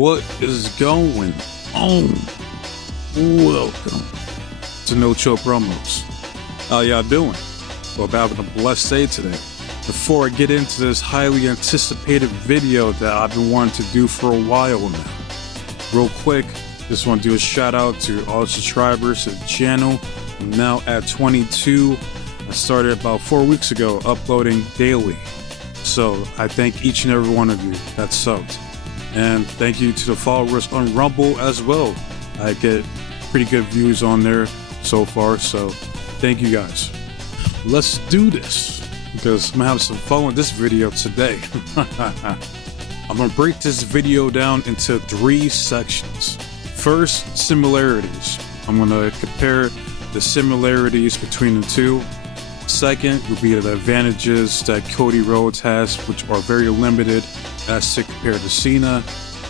What is going on? Welcome to No Chill Promos. How y'all doing? Hope having a blessed day today. Before I get into this highly anticipated video that I've been wanting to do for a while now, real quick, just want to do a shout out to all the subscribers to the channel. I'm now at 22. I started about 4 weeks ago uploading daily. So I thank each and every one of you that subbed. And thank you to the followers on Rumble as well. I get pretty good views on there so far, so thank you guys. Let's do this, because I'm gonna have some fun with this video today. I'm gonna break this video down into 3 sections. First, similarities. I'm gonna compare the similarities between the two. Second would be the advantages that Cody Rhodes has, which are very limited as to compare to Cena.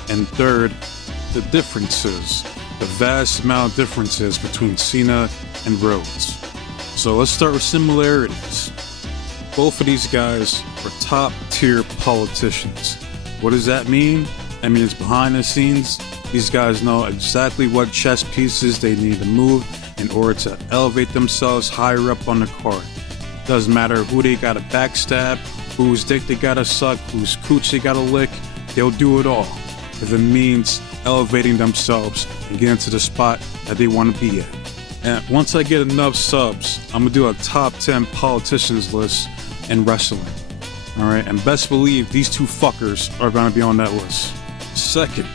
And third, the differences, the vast amount of differences between Cena and Rhodes. So let's start with similarities. Both of these guys are top tier politicians. What does that mean? That means behind the scenes, these guys know exactly what chess pieces they need to move in order to elevate themselves higher up on the card. Doesn't matter who they gotta backstab, whose dick they gotta suck, whose cooch they gotta lick, they'll do it all if it means elevating themselves and getting to the spot that they want to be at. And once I get enough subs, I'm gonna do a top 10 politicians list in wrestling. Alright, and best believe these two fuckers are gonna be on that list. Second,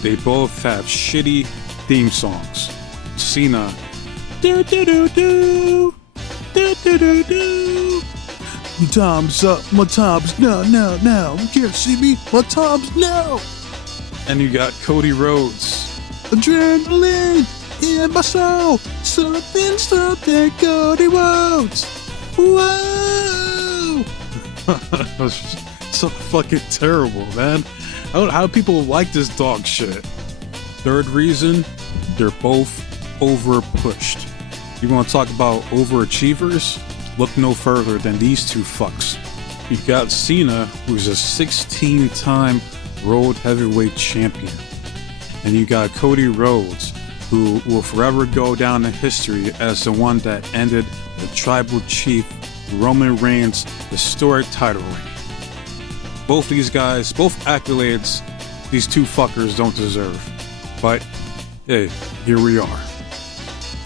they both have shitty theme songs. Cena, do do do do. Do, do, do, do. My time's up, my time's now. You can't see me, my time's now. And you got Cody Rhodes. Adrenaline in my soul, something, Cody Rhodes. Whoa! So fucking terrible, man. How do people like this dog shit? Third reason, they're both over pushed. You want to talk about overachievers? Look no further than these two fucks. You got Cena, who's a 16-time World Heavyweight Champion. And you got Cody Rhodes, who will forever go down in history as the one that ended the Tribal Chief Roman Reigns' historic title reign. Both these guys, both accolades, these two fuckers don't deserve. But, hey, here we are.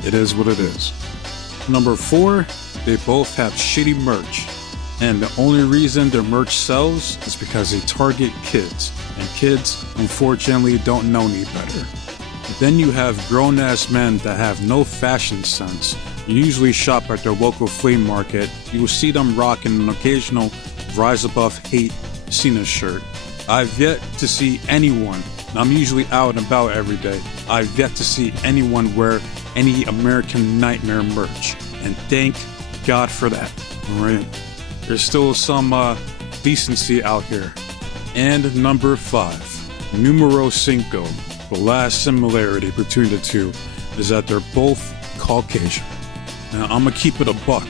It is what it is. Number 4, they both have shitty merch. And the only reason their merch sells is because they target kids. And kids, unfortunately, don't know any better. Then you have grown-ass men that have no fashion sense. You usually shop at their local flea market. You will see them rocking an occasional Rise Above Hate Cena shirt. I've yet to see anyone, and I'm usually out and about every day, I've yet to see anyone wear any American Nightmare merch, and thank God for that. Alright, there's still some decency out here. And number 5, numero 5, the last similarity between the two is that they're both Caucasian. Now I'm gonna keep it a buck.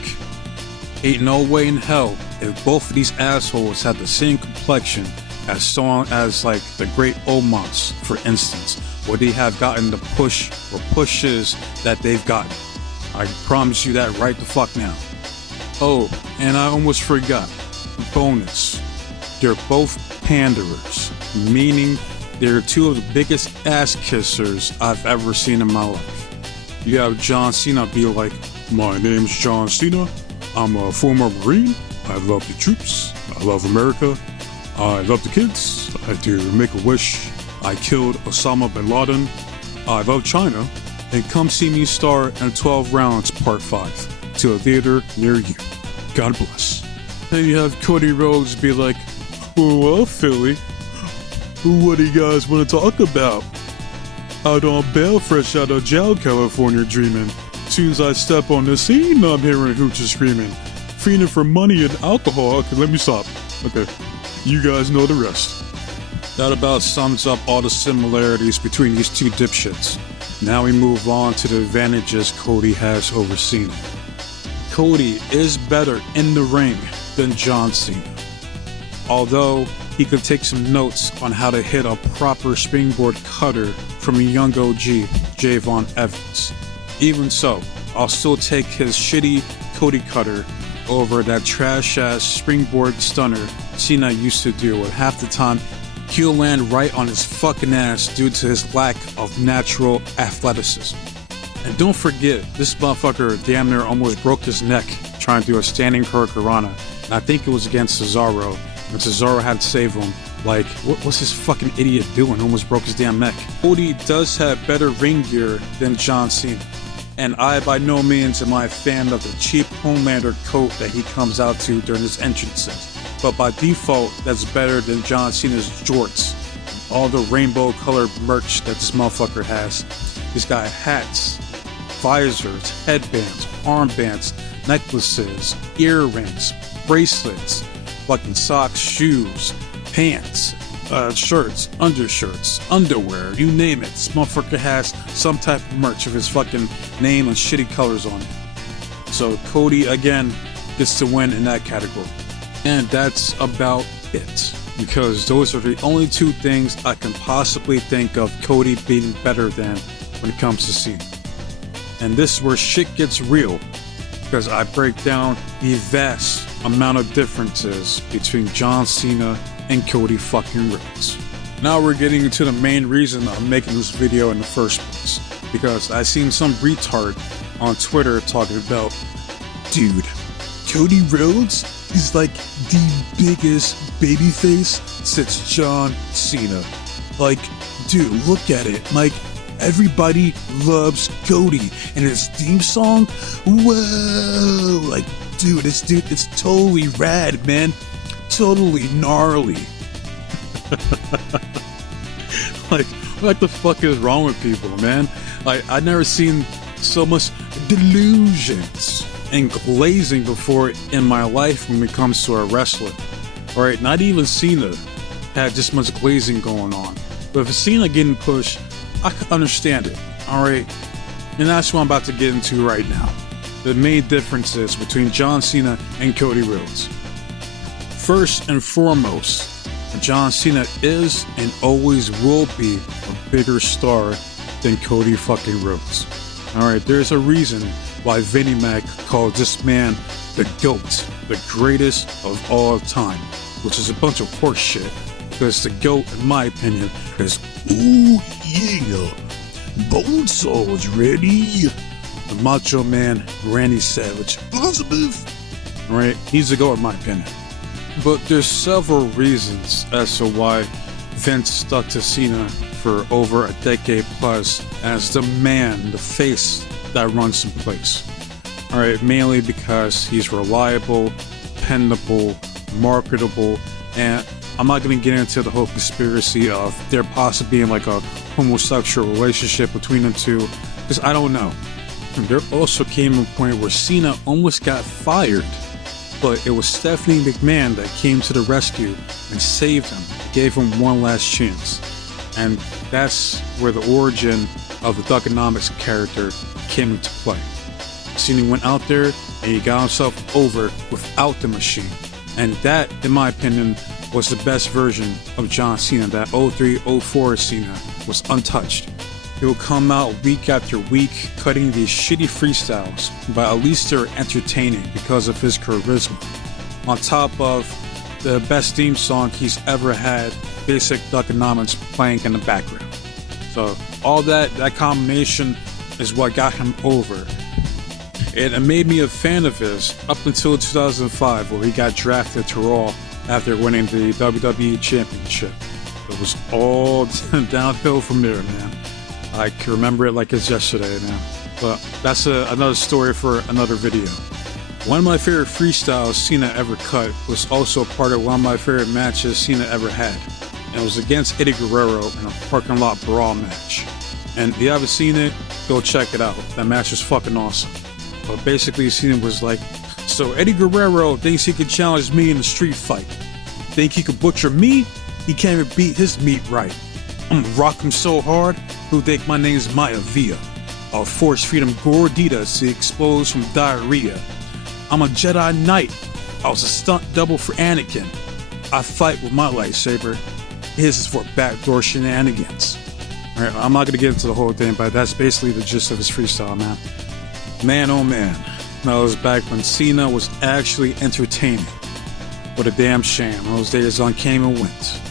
Ain't no way in hell if both of these assholes had the same complexion as someone as like the great Omos, for instance, would they have gotten the push or pushes that they've gotten. I promise you that right the fuck now. Oh, and I almost forgot. Bonus. They're both panderers, meaning they're two of the biggest ass kissers I've ever seen in my life. You have John Cena be like, my name's John Cena, I'm a former Marine, I love the troops, I love America, I love the kids, I do Make-A-Wish, I killed Osama bin Laden, I love China, and come see me star in 12 Rounds Part 5 to a theater near you. God bless. Then you have Cody Rhodes be like, well, Philly, what do you guys want to talk about? Out on bail, fresh out of jail, California dreaming. Soon as I step on the scene, I'm hearing hooches screaming. Fiending for money and alcohol. Okay, let me stop. Okay, you guys know the rest. That about sums up all the similarities between these two dipshits. Now we move on to the advantages Cody has over Cena. Cody is better in the ring than John Cena. Although he could take some notes on how to hit a proper springboard cutter from a young OG, Javon Evans. Even so, I'll still take his shitty Cody cutter over that trash-ass springboard stunner Cena used to do, and half the time he'll land right on his fucking ass due to his lack of natural athleticism. And don't forget, this motherfucker damn near almost broke his neck trying to do a standing hurricanrana, and I think it was against Cesaro, and Cesaro had to save him. Like, what's this fucking idiot doing? Almost broke his damn neck. Cody does have better ring gear than John Cena, and I by no means am I a fan of the cheap Homelander coat that he comes out to during his entrances. But by default, that's better than John Cena's jorts, all the rainbow colored merch that this motherfucker has. He's got hats, visors, headbands, armbands, necklaces, earrings, bracelets, fucking socks, shoes, pants, shirts, undershirts, underwear, you name it. This motherfucker has some type of merch of his fucking name and shitty colors on it. So Cody, again, gets to win in that category. And that's about it, because those are the only two things I can possibly think of Cody being better than when it comes to Cena. And this is where shit gets real, because I break down the vast amount of differences between John Cena and Cody fucking Rhodes. Now we're getting into the main reason I'm making this video in the first place, because I seen some retard on Twitter talking about, dude, Cody Rhodes is like the biggest babyface since John Cena. Like, dude, look at it. Like, everybody loves Cody, and his theme song, whoa! Like, dude, it's totally rad, man. Totally gnarly. like what the fuck is wrong with people, man? Like, I've never seen so much delusions and glazing before in my life when it comes to a wrestler. Alright, not even Cena had this much glazing going on. But if Cena getting pushed, I can understand it. Alright? And that's what I'm about to get into right now. The main differences between John Cena and Cody Rhodes. First and foremost, John Cena is and always will be a bigger star than Cody fucking Rhodes. Alright, there's a reason why Vinnie Mac called this man the GOAT, the greatest of all time, which is a bunch of horse shit, because the GOAT, in my opinion, is, ooh yeah, Bone Saw's ready. The Macho Man, Randy Savage, Elizabeth. Alright, he's the GOAT in my opinion. But there's several reasons as to why Vince stuck to Cena for over a decade plus as the man, the face that runs the place. Alright, mainly because he's reliable, dependable, marketable, and I'm not going to get into the whole conspiracy of there possibly being like a homosexual relationship between the two, because I don't know. And there also came a point where Cena almost got fired, but it was Stephanie McMahon that came to the rescue and saved him, gave him one last chance. And that's where the origin of the Thuganomics character came into play. Cena went out there and he got himself over without the machine. And that, in my opinion, was the best version of John Cena. That 03-04 Cena was untouched. He will come out week after week cutting these shitty freestyles, but at least they're entertaining because of his charisma. On top of the best theme song he's ever had, basic Thuganomics playing in the background. So all that combination is what got him over. And it made me a fan of his up until 2005, where he got drafted to Raw after winning the WWE Championship. It was all downhill from there, man. I can remember it like it's yesterday now. But that's another story for another video. One of my favorite freestyles Cena ever cut was also part of one of my favorite matches Cena ever had. And it was against Eddie Guerrero in a parking lot brawl match. And if you haven't seen it, go check it out. That match was fucking awesome. But basically Cena was like, so Eddie Guerrero thinks he can challenge me in a street fight. Think he could butcher me? He can't even beat his meat right. I'm gonna rock him so hard, he'll think my name's Maya Villa. I'll force feed him gorditas to expose from diarrhea. I'm a Jedi Knight. I was a stunt double for Anakin. I fight with my lightsaber. His is for backdoor shenanigans. All right, I'm not going to get into the whole thing, but that's basically the gist of his freestyle, man. Man, oh man. That was back when Cena was actually entertaining. What a damn shame. Those days on came and went.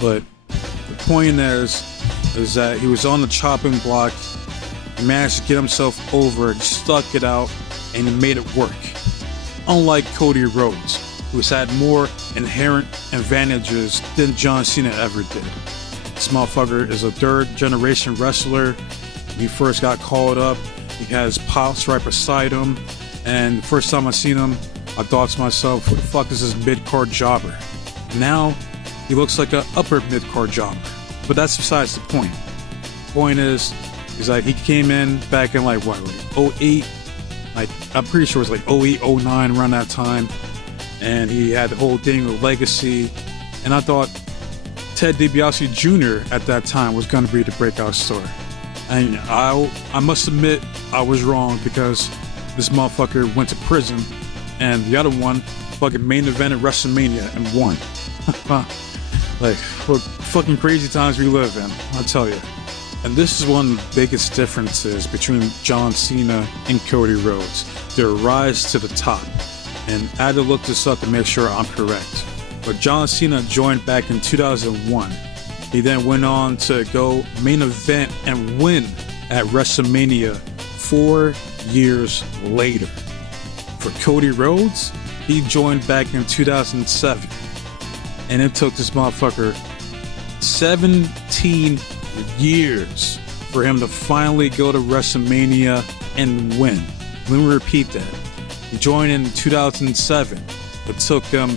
But the point is that he was on the chopping block. He managed to get himself over, stuck it out, and he made it work. Unlike Cody Rhodes, who's had more inherent advantages than John Cena ever did. This motherfucker is a third-generation wrestler. When he first got called up, he had his pops right beside him, and the first time I seen him, I thought to myself, who the fuck is this mid-card jobber? Now, he looks like an upper mid-card jobber. But that's besides the point. Point is like he came in back in like 08? I'm pretty sure it was like 08, 09 around that time. And he had the whole thing with Legacy. And I thought Ted DiBiase Jr. at that time was going to be the breakout star. And I must admit I was wrong, because this motherfucker went to prison and the other one fucking main evented WrestleMania and won. Like, what fucking crazy times we live in, I'll tell you. And this is one of the biggest differences between John Cena and Cody Rhodes. Their rise to the top. And I had to look this up to make sure I'm correct. But John Cena joined back in 2001. He then went on to go main event and win at WrestleMania 4 years later. For Cody Rhodes, he joined back in 2007. And it took this motherfucker 17 years for him to finally go to WrestleMania and win. Let me repeat that. He joined in 2007. It took him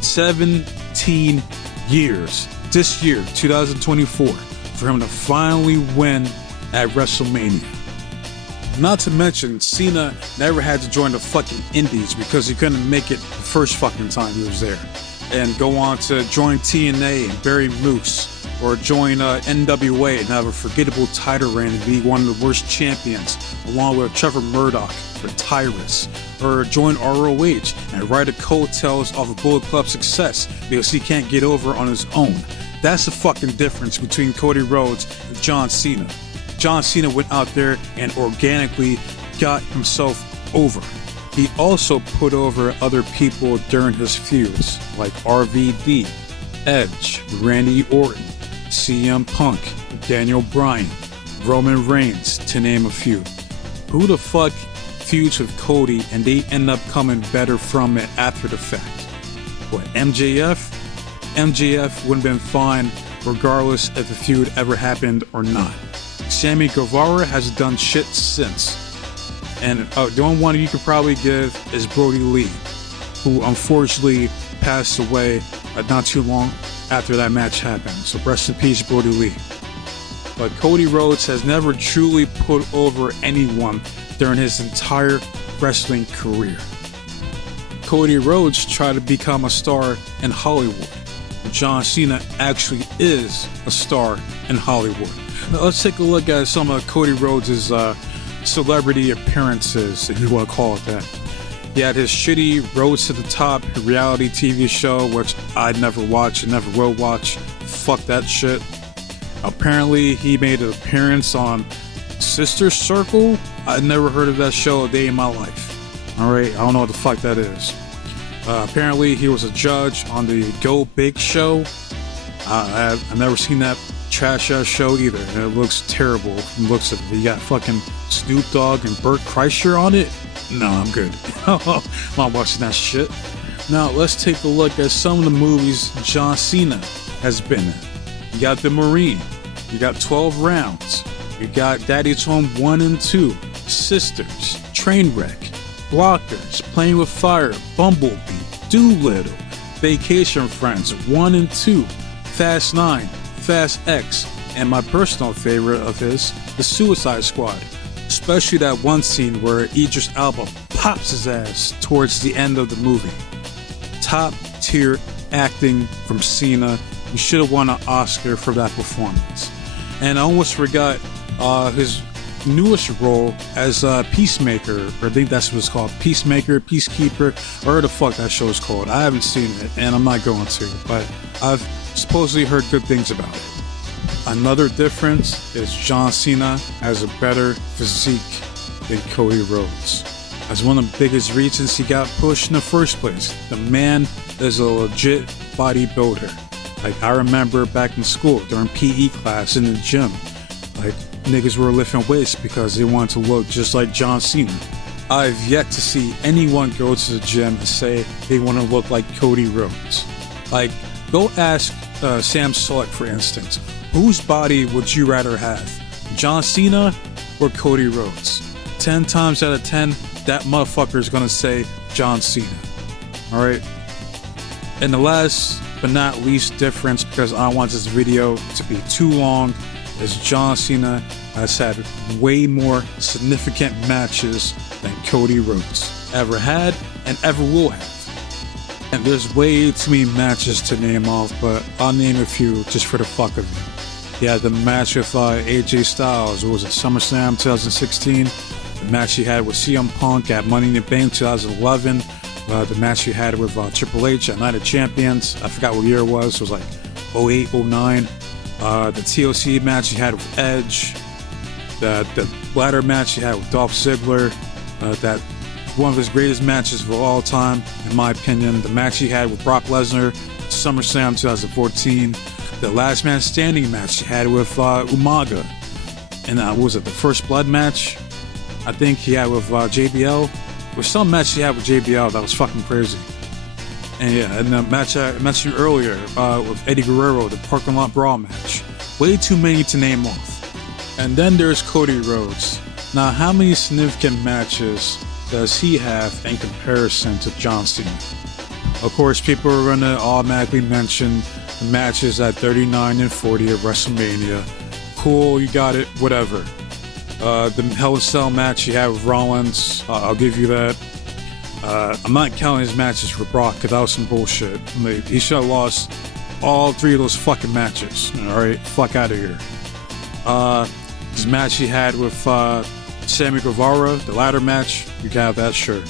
17 years, this year, 2024, for him to finally win at WrestleMania. Not to mention, Cena never had to join the fucking Indies because he couldn't make it the first fucking time he was there. And go on to join TNA and bury Moose, or join NWA and have a forgettable title reign and be one of the worst champions, along with Trevor Murdoch or Tyrus, or join ROH and ride the coattails off of Bullet Club success because he can't get over on his own. That's the fucking difference between Cody Rhodes and John Cena. John Cena went out there and organically got himself over. He also put over other people during his feuds, like RVD, Edge, Randy Orton, CM Punk, Daniel Bryan, Roman Reigns, to name a few. Who the fuck feuds with Cody and they end up coming better from it after the fact? What, MJF? MJF would have been fine regardless if the feud ever happened or not. Sammy Guevara has done shit since. And the only one you could probably give is Brody Lee, who unfortunately passed away not too long after that match happened. So rest in peace, Brody Lee. But Cody Rhodes has never truly put over anyone during his entire wrestling career. Cody Rhodes tried to become a star in Hollywood. John Cena actually is a star in Hollywood. Now let's take a look at some of Cody Rhodes' celebrity appearances, if you want to call it that. He had his shitty Rhodes to the Top reality TV show, which I'd never watch and never will watch. Fuck that shit. Apparently, he made an appearance on Sister Circle. I'd never heard of that show a day in my life. Alright, I don't know what the fuck that is. Apparently, he was a judge on the Go Big show. I've never seen that trash-ass show either. And it looks terrible from the looks of it. You got fucking Snoop Dogg and Burt Kreischer on it? No, I'm good. I'm not watching that shit. Now, let's take a look at some of the movies John Cena has been in. You got The Marine. You got 12 Rounds. You got Daddy's Home 1 and 2. Sisters. Trainwreck. Blockers. Playing with Fire. Bumblebee. Doolittle. Vacation Friends 1 and 2. Fast 9. Fast X. And my personal favorite of his, The Suicide Squad. Especially that one scene where Idris Elba pops his ass towards the end of the movie. Top tier acting from Cena. He should have won an Oscar for that performance. And I almost forgot his newest role as a Peacemaker, or I think that's what it's called, Peacemaker, Peacekeeper, or the fuck that show is called. I haven't seen it, and I'm not going to, but I've supposedly heard good things about it. Another difference is John Cena has a better physique than Cody Rhodes. That's one of the biggest reasons he got pushed in the first place. The man is a legit bodybuilder. Like, I remember back in school during PE class in the gym, like, niggas were lifting weights because they wanted to look just like John Cena. I've yet to see anyone go to the gym and say they want to look like Cody Rhodes. Like, go ask Sam Sulek, for instance, whose body would you rather have, John Cena or Cody Rhodes? 10 times out of 10, that motherfucker is gonna say John Cena. Alright? And the last but not least difference, because I don't want this video to be too long, is John Cena has had way more significant matches than Cody Rhodes ever had and ever will have. And there's way too many matches to name off, but I'll name a few just for the fuck of it. He had the match with AJ Styles, what was it, SummerSlam 2016? The match he had with CM Punk at Money in the Bank 2011. The match he had with Triple H at Night of Champions. I forgot what year it was. It was like 08, 09. The TLC match he had with Edge. The ladder match he had with Dolph Ziggler. That one of his greatest matches of all time, in my opinion. The match he had with Brock Lesnar, SummerSlam 2014. The last man standing match he had with Umaga. And what was it, the First Blood match? I think he had with JBL. There was some match he had with JBL that was fucking crazy. And yeah, and the match I mentioned earlier with Eddie Guerrero, the parking lot brawl match. Way too many to name off. And then there's Cody Rhodes. Now, how many significant matches does he have in comparison to John Cena? Of course, people are going to automatically mention the matches at 39 and 40 at WrestleMania. Cool, you got it, whatever. The Hell in a Cell match he had with Rollins, I'll give you that. I'm not counting his matches for Brock because that was some bullshit. I mean, he should have lost all 3 of those fucking matches. Alright, fuck out of here. His match he had with Sammy Guevara, the ladder match, you can have that, sure.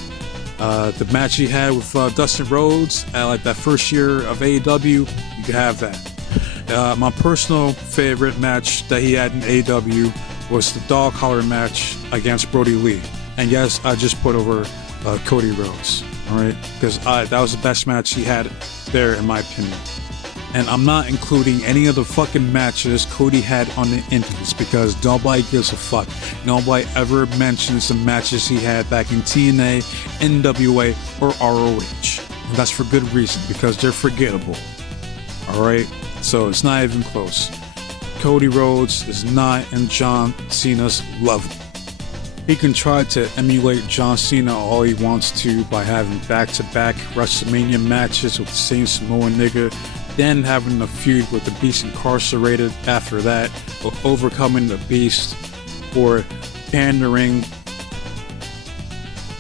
The match he had with Dustin Rhodes at like that first year of AEW, you can have that. My personal favorite match that he had in AEW was the dog collar match against Brody Lee. And yes, I just put over Cody Rhodes, alright? Because that was the best match he had there, in my opinion. And I'm not including any of the fucking matches Cody had on the indies because nobody gives a fuck. Nobody ever mentions the matches he had back in TNA, NWA, or ROH. And that's for good reason, because they're forgettable. Alright? So it's not even close. Cody Rhodes is not in John Cena's level. He can try to emulate John Cena all he wants to by having back-to-back WrestleMania matches with the same Samoan nigga, then having a feud with the Beast Incarcerated after that, or overcoming the Beast, or pandering.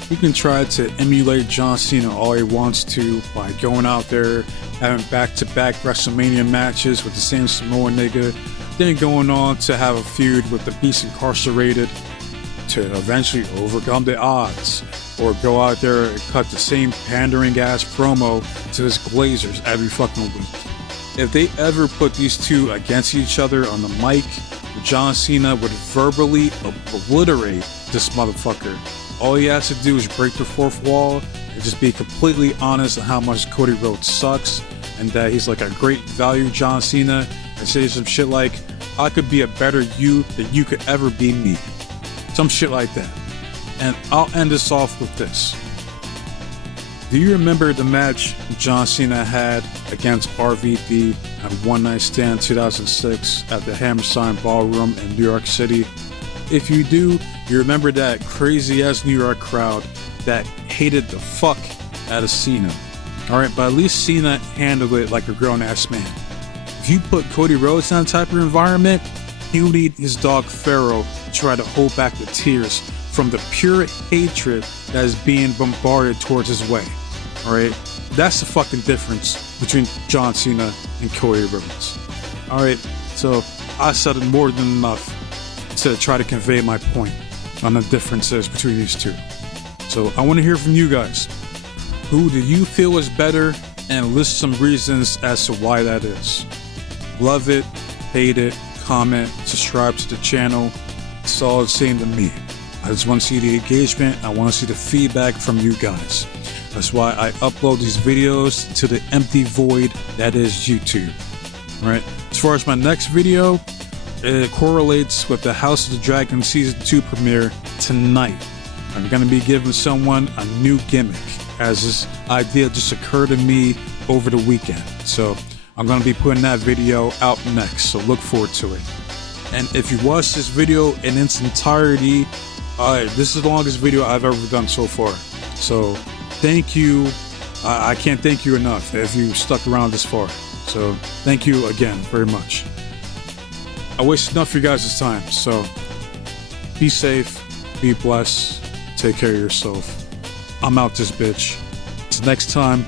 He can try to emulate John Cena all he wants to by going out there, having back-to-back WrestleMania matches with the same Samoan nigga, then going on to have a feud with the Beast Incarcerated to eventually overcome the odds, or go out there and cut the same pandering ass promo to his Glazers every fucking week. If they ever put these two against each other on the mic, John Cena would verbally obliterate this motherfucker. All he has to do is break the fourth wall and just be completely honest on how much Cody Rhodes sucks and that he's like a great value John Cena, and say some shit like, I could be a better you than you could ever be me. Some shit like that. And I'll end this off with this. Do you remember the match John Cena had against RVD at One Night Stand 2006 at the Hammerstein Ballroom in New York City? If you do, you remember that crazy ass New York crowd that hated the fuck out of Cena. Alright, but at least Cena handled it like a grown ass man. If you put Cody Rhodes in that type of environment, he'll need his dog Pharaoh to try to hold back the tears from the pure hatred that is being bombarded towards his way. Alright? That's the fucking difference between John Cena and Cody Rhodes. Alright, so I said it more than enough. to try to convey my point on the differences between these two. So I want to hear from you guys. Who do you feel is better? And list some reasons as to why that is. Love it, hate it, comment, subscribe to the channel. It's all the same to me. I just want to see the engagement. I want to see the feedback from you guys. That's why I upload these videos to the empty void that is YouTube. Right? As far as my next video, it correlates with the House of the Dragon Season 2 premiere tonight. I'm going to be giving someone a new gimmick, as this idea just occurred to me over the weekend. So I'm going to be putting that video out next, so look forward to it. And if you watch this video in its entirety, this is the longest video I've ever done so far. So thank you. I can't thank you enough if you stuck around this far. So thank you again very much. I wasted enough of your guys' time, so be safe, be blessed, take care of yourself. I'm out this bitch. Till next time.